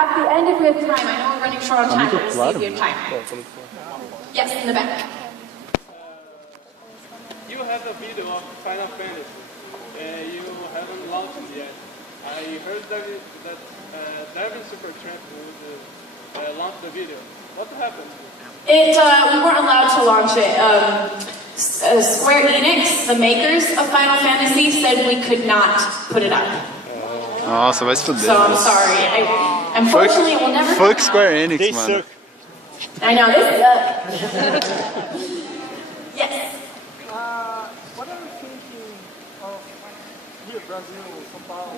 at the end, if we have time, I know we're running short on time, but we'll see if we have time. Yes, in the back. You have a video of Final Fantasy. You haven't launched it yet. I heard that Devin Supertramp would launch the video. What happened? We weren't allowed to launch it. Square Enix, the makers of Final Fantasy, said we could not put it up. Nossa, vai se fuder. So I'm sorry. Unfortunately, it will never come Fuck Square Enix, mano. I know, this yes. What are you thinking of here, Brazil, São Paulo?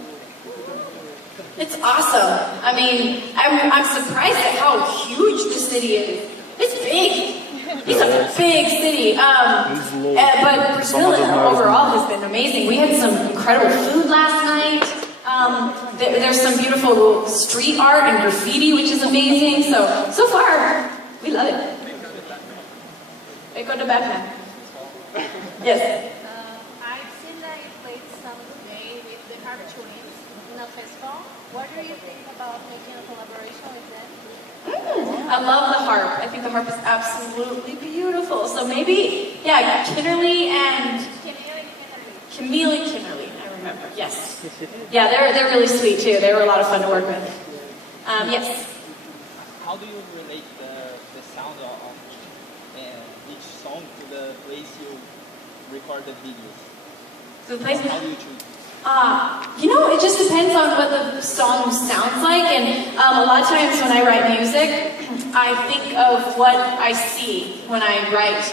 It's awesome. I mean, I'm surprised at how huge the city is. It's big. It's a big city. But Brazil overall has been amazing. We had some incredible food last night. There's some beautiful street art and graffiti, which is amazing. So far, we love it. Go to Batman. Yes. I've seen that you played Sunday with the Harp Twins in a festival. What do you think about making a collaboration with them? I love the harp. I think the harp is absolutely beautiful. So maybe, yeah, Kinnerly and Camille Kinnerly. I remember. Yes. Yeah, they're really sweet too. They were a lot of fun to work with. Yes. How do you relate the sound of each song to the place you record the videos? So the place. How do you choose? It just depends on what the song sounds like, and a lot of times when I write music, I think of what I see when I write,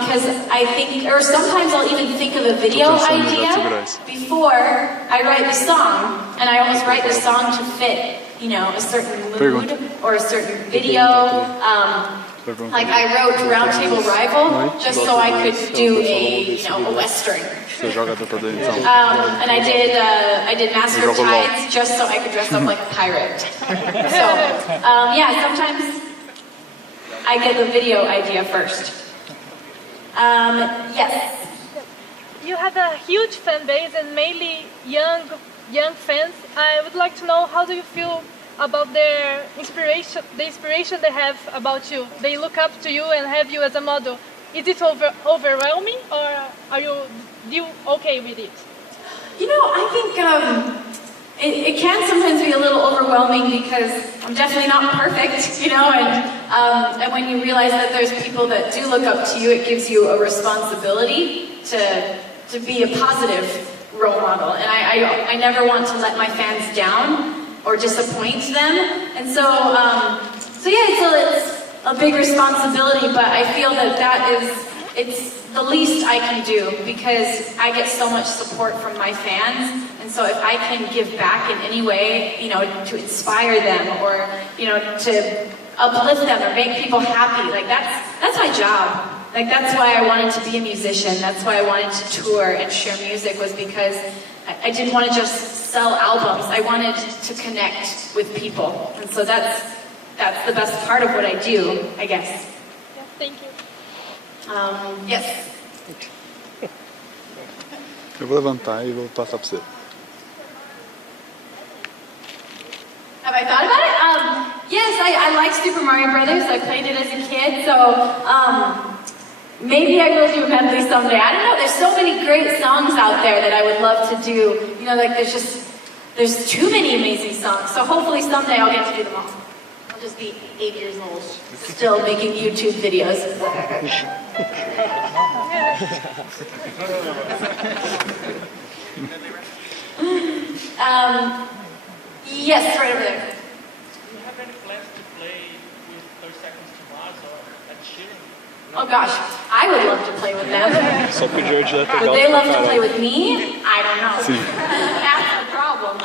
because I think, or sometimes I'll even think of a video idea before I write the song, and I almost write the song to fit, a certain mood or a certain video. Like I wrote Roundtable Rival just so I could do a western. And I did Master of Tides just so I could dress up like a pirate. So yeah, sometimes I get the video idea first. Yes. You have a huge fan base and mainly young fans. I would like to know, how do you feel about their inspiration, the inspiration they have about you? They look up to you and have you as a model. Is it overwhelming, or are you okay with it? I think it can sometimes be a little overwhelming because I'm definitely not perfect, and when you realize that there's people that do look up to you, it gives you a responsibility to be a positive role model. And I never want to let my fans down or disappoint them, and so yeah, it's a big responsibility, but I feel that it's the least I can do, because I get so much support from my fans, and so if I can give back in any way, to inspire them, or to uplift them or make people happy, like that's my job. Like that's why I wanted to be a musician. That's why I wanted to tour and share music, was because I didn't want to just sell albums. I wanted to connect with people, and so that's the best part of what I do, I guess. Yeah, thank you. Yes. Eu vou levantar e vou passar pra você. Have I thought about it? Yes, I like Super Mario Brothers. I played it as a kid, so maybe I will do a medley someday. I don't know. There's so many great songs out there that I would love to do. There's too many amazing songs. So hopefully someday I'll get to do them all. I'll just be 8 years old, still making YouTube videos. Yes, right over there. Do you have any plans to play with 30 Seconds to Mars or Ed Sheeran? Oh gosh, I would love to play with them. Só pedir a dieta. Would they love to play with me? I don't know. That's the problem.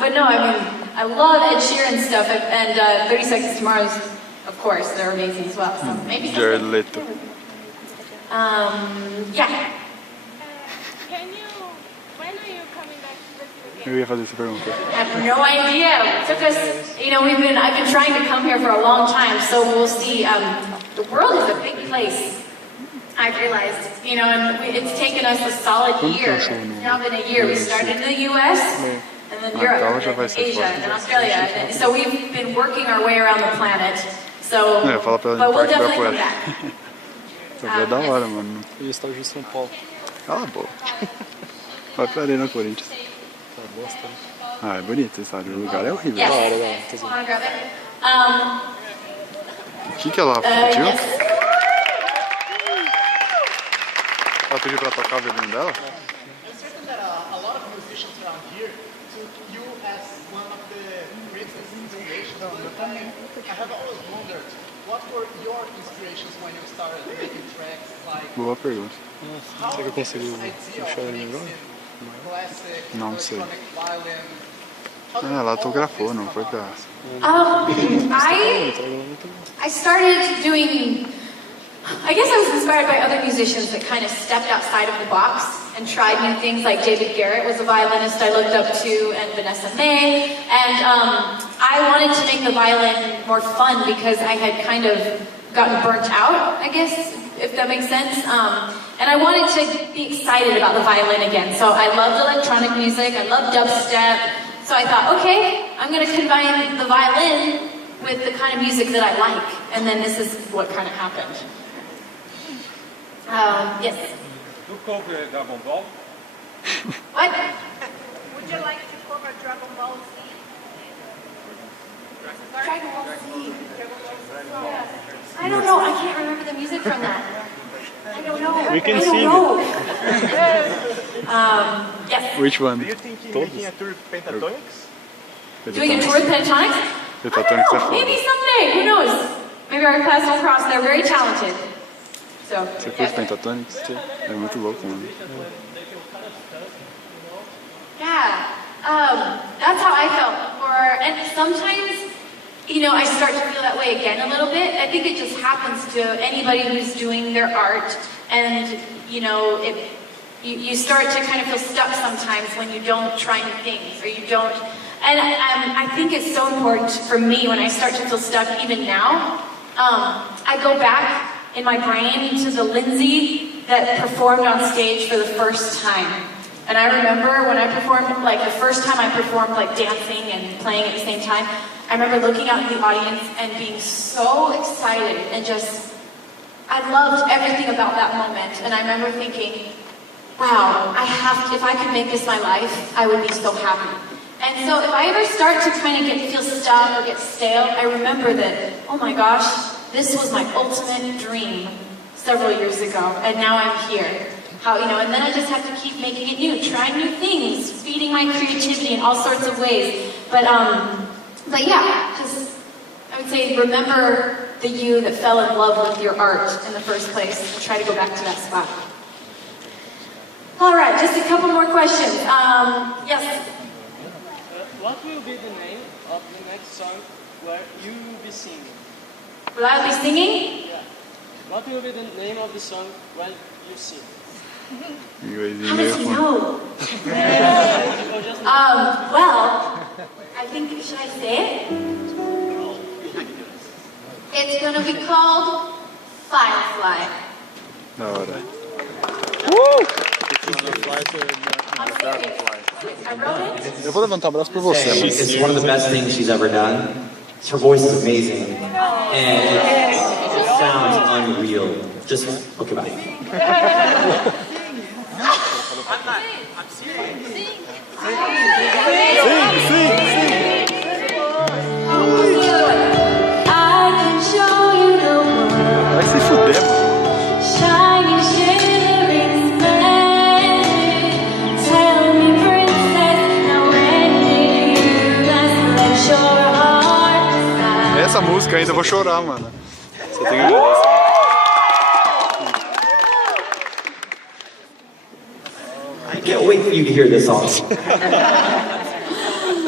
But no, I love Ed Sheeran stuff, and 30 Seconds to Mars, of course, they're amazing as well. So maybe Jared Leto. Yeah. When are you coming back to Brazil again? Eu ia fazer essa pergunta. I have no idea. It took us, I've been trying to come here for a long time, so we'll see. The world is a big place, I've realized, and it's taken us a solid year. It's now been a year. We started in the U.S., and then Europe, então and já vai then ser Asia, fácil. and Australia. And so we've been working our way around the planet. So, Não, eu falo pra ela but no we'll Parque definitely come Ibirapuera. back. Isso é da hora, mano. E está justo em São Paulo. Cala a boca. Vai pra Arena Corinthians. Tá bosta, né? Ah, é bonito, sabe? O lugar é horrível. Yes. hora, né? Tá Wanna grab it? O que ela pediu? Yes. Ela pediu pra tocar o violino dela? I'm certain that a lot of musicians around here took you as one of the greatest inspirations. But I have always wondered, what were your inspirations when you started making tracks? Like, Boa pergunta. how Será que eu consigo this idea puxar of ele mixing agora? classic, Não sei. electronic violin? How did Ah, ela all of autografou, this não come foi about? pra... I started doing, I guess I was inspired by other musicians that kind of stepped outside of the box and tried new things, like David Garrett was a violinist I looked up to, and Vanessa May, and I wanted to make the violin more fun because I had kind of gotten burnt out, I guess, if that makes sense, and I wanted to be excited about the violin again. So I loved electronic music, I loved dubstep, so I thought, okay, I'm going to combine the violin with the kind of music that I like, and then this is what kind of happened. Yes. Do cover Dragon Ball? What? Would you like to cover Dragon Ball Z? Dragon Ball Z. I don't know. I can't remember the music from that. I don't know. We can I don't sing know. Yes. Which one? Do you think making a tour with pentatonics? Doing a tour with Pentatonics? Pentatonics é I don't know. Maybe foda. someday. Who knows? Maybe our class will cross. They're very talented. So. Você curte Pentatonics? É muito louco, mano. Yeah, that's how I felt before. And sometimes, you know, I start to feel that way again a little bit. I think it just happens to anybody who's doing their art. And, you know, you start to kind of feel stuck sometimes when you don't try new things, or you don't. And I think it's so important for me when I start to feel stuck, even now. I go back in my brain to the Lindsey that performed on stage for the first time. And I remember when I performed, like the first time I performed like dancing and playing at the same time, I remember looking out at the audience and being so excited and just, I loved everything about that moment. And I remember thinking, wow, if I could make this my life, I would be so happy. And so if I ever start to kind of feel stuck or get stale, I remember that, oh my gosh, this was my ultimate dream several years ago, and now I'm here. And then I just have to keep making it new, trying new things, feeding my creativity in all sorts of ways. But yeah, just, I would say, remember the you that fell in love with your art in the first place, and try to go back to that spot. All right, just a couple more questions. Yes? What will be the name of the next song where you will be singing? Will I be singing? Yeah. What will be the name of the song when you sing? How does he know? Well, I think, should I say it? It's gonna be called Firefly. Da hora. I'm serious. I wrote it. Eu vou levantar o braço por você. It's one of the best things she's ever done. Her voice is amazing, and it sounds unreal. Just look about it. Vai se fuder, mano. Essa música ainda eu vou chorar, mano. Você tem que agradecer. I can't wait for you to hear this song.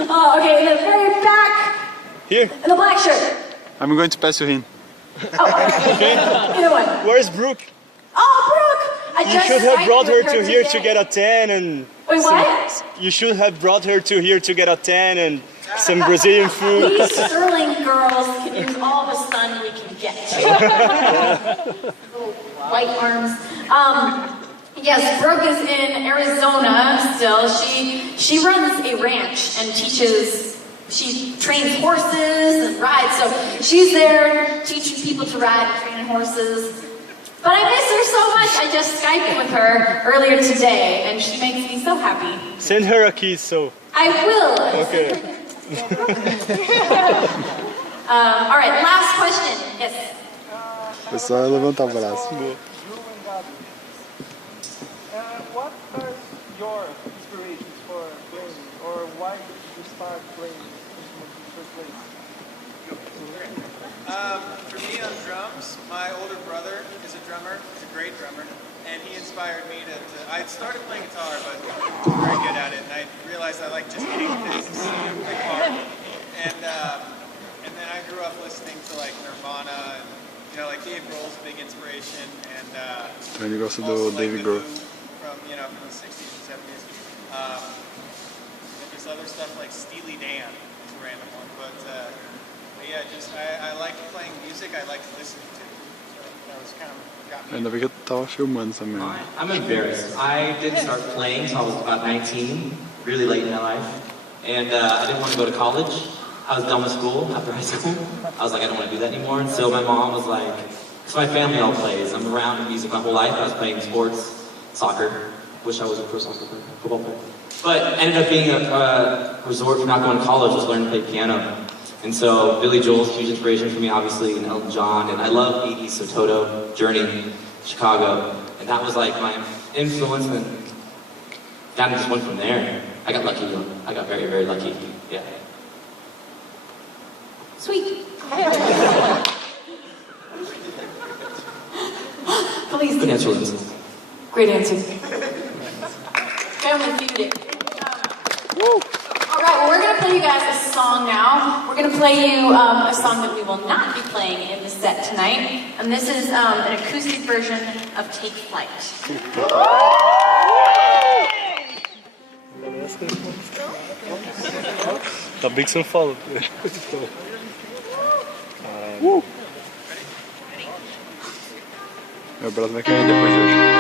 Oh, okay, in the very back. Here. In the black shirt. I'm going to pass you in. Oh, either one. Where's Brooke? Oh, Brooke! You should have brought her to here to get a tan and... Wait, what? You should have brought her to here to get a tan and some Brazilian food. These Sterling girls can use all the sun we can get to. Little white arms. Yes, Brooke is in Arizona still. She runs a ranch and she trains horses and rides, so she's there teaching people to ride and training horses. But I miss her so much. I just Skyped with her earlier today, and she makes me so happy. Send her a kiss, so. I will. Okay. All right, last question. Yes. É só levantar o braço. What are your inspirations for playing, or why did you start playing instruments in the first place? For me on drums, my older brother is a drummer, he's a great drummer, and he inspired me to I started playing guitar, but wasn't very good at it, and I realized I like just hitting things pretty hard. And then I grew up listening to like Nirvana, and like Dave Grohl's a big inspiration, and Eu gosto also do like Dave The Grohl. Who from the 60s and 70s. And there's other stuff like Steely Dan, it's a random one, but yeah, just I like playing music, I like listening to. So that was kind of got me. Ainda bem que eu tava filmando também. I'm embarrassed. I didn't start playing until I was about 19, really late in my life. And I didn't want to go to college. I was done with school after high school. I was like, I don't want to do that anymore. And so my mom was like, because my family all plays. I'm around music my whole life. I was playing sports, soccer. Wish I was a pro soccer player, football player. But ended up being a resort for not going to college, was learning to play piano. And so Billy Joel's a huge inspiration for me, obviously, and Elton John. And I love 80s, so Toto, Journey, Chicago. And that was like my influence, and kind of just went from there. I got lucky. I got very, very lucky. Yeah. Sweet. Please. Good answer, Lindsay. Great answer. Family feuded. All right, well, we're going to play you guys a song now. We're going to play you a song that we will not be playing in the set tonight. And this is an acoustic version of Take Flight. Tá bem que você não fala. Meu braço vai cair depois de hoje.